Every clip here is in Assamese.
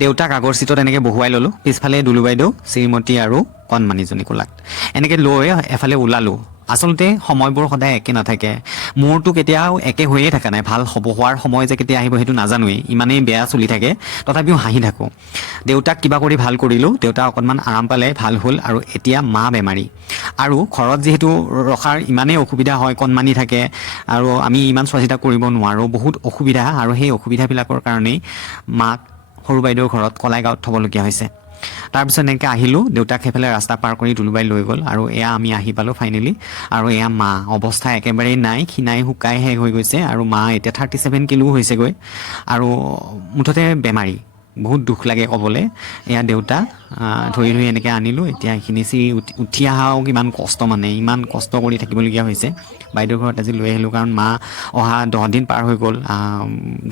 দেউতাক আগৰ চিটত এনেকৈ বহুৱাই ল'লোঁ, পিছফালে দুলু বাইদেউ, শ্ৰীমতী আৰু কণমানিজনী কোলাত এনেকৈ লৈ এফালে ওলালোঁ। আচলতে সময়বোৰ সদায় একে নাথাকে, মোৰতো কেতিয়াও একে হৈয়ে থকা নাই। ভাল হোৱাৰ সময় যে কেতিয়া আহিব সেইটো নাজানোৱেই, ইমানেই বেয়া চলি থাকে, তথাপিও হাঁহি থাকোঁ। দেউতাক কিবা কৰি ভাল কৰিলোঁ, দেউতা অকণমান আৰাম পালে, ভাল হ'ল। আৰু এতিয়া মা বেমাৰী, আৰু ঘৰত যিহেতু ৰখাৰ ইমানেই অসুবিধা হয়, কণমানি থাকে আৰু আমি ইমান চোৱা চিতা কৰিব নোৱাৰোঁ, বহুত অসুবিধা। আৰু সেই অসুবিধাবিলাকৰ কাৰণেই মাক সৰু বাইদেউৰ ঘৰত কলাইগাঁৱত থ'বলগীয়া হৈছে। তাৰপিছত এনেকৈ আহিলোঁ, দেউতাক সেইফালে ৰাস্তা পাৰ কৰি দুলুবাই লৈ গ'ল, আৰু এয়া আমি আহি পালোঁ ফাইনেলি। আৰু এয়া মা, অৱস্থা একেবাৰেই নাই, ক্ষীণাই শুকাই শেষ হৈ গৈছে। আৰু মা এতিয়া 37 কিলো হৈছেগৈ, আৰু মুঠতে বেমাৰী। বহুত দুখ লাগে ক'বলৈ। এয়া দেউতা ধৰি ধৰি এনেকৈ আনিলোঁ। এতিয়া এইখিনি উঠি অহাও কিমান কষ্ট, মানে ইমান কষ্ট কৰি থাকিবলগীয়া হৈছে। বাইদেউৰ ঘৰত আজি লৈ আহিলোঁ, কাৰণ মা অহা 10 দিন পাৰ হৈ গ'ল।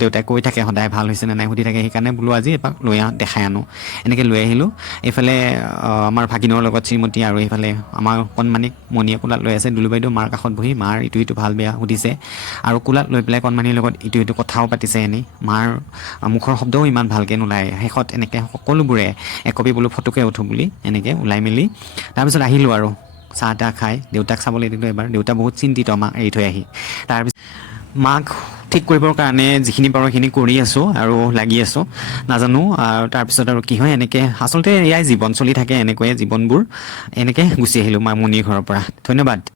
দেউতাই কৈ থাকে সদায় ভাল হৈছে নে নাই সুধি থাকে, সেইকাৰণে বোলো আজি এপাক লৈ দেখাই আনো। এনেকৈ লৈ আহিলোঁ। এইফালে আমাৰ ভাগিনৰ লগত শ্ৰীমতী, আৰু এইফালে আমাৰ কণমানিক মণিয়ে কোলাত লৈ আছে। দুলু বাইদেউ মাৰ কাষত বহি মাৰ ইটো সিটো ভাল বেয়া সুধিছে, আৰু কোলাত লৈ পেলাই কণমানিৰ লগত ইটো সিটো কথাও পাতিছে। এনেই মাৰ মুখৰ শব্দও ইমান ভালকৈ নোলায়। শেষত এনেকৈ সকলোবোৰে একপি বোলো ফটোকে উঠোঁ বুলি এনেকৈ ওলাই মেলি তাৰপিছত আহিলোঁ। আৰু চাহ তাহ খাই দেউতাক চাবলৈ দিলোঁ এবাৰ। দেউতা বহুত চিন্তিত মাক এৰি থৈ আহি। তাৰপিছত মাক ঠিক কৰিবৰ কাৰণে যিখিনি পাৰোঁ সেইখিনি কৰি আছোঁ আৰু লাগি আছোঁ, নাজানো আৰু তাৰপিছত আৰু কি হয়। এনেকৈ আচলতে এয়াই জীৱন চলি থাকে, এনেকৈয়ে জীৱনবোৰ। এনেকৈ গুচি আহিলোঁ মামনিৰ ঘৰৰ পৰা। ধন্যবাদ।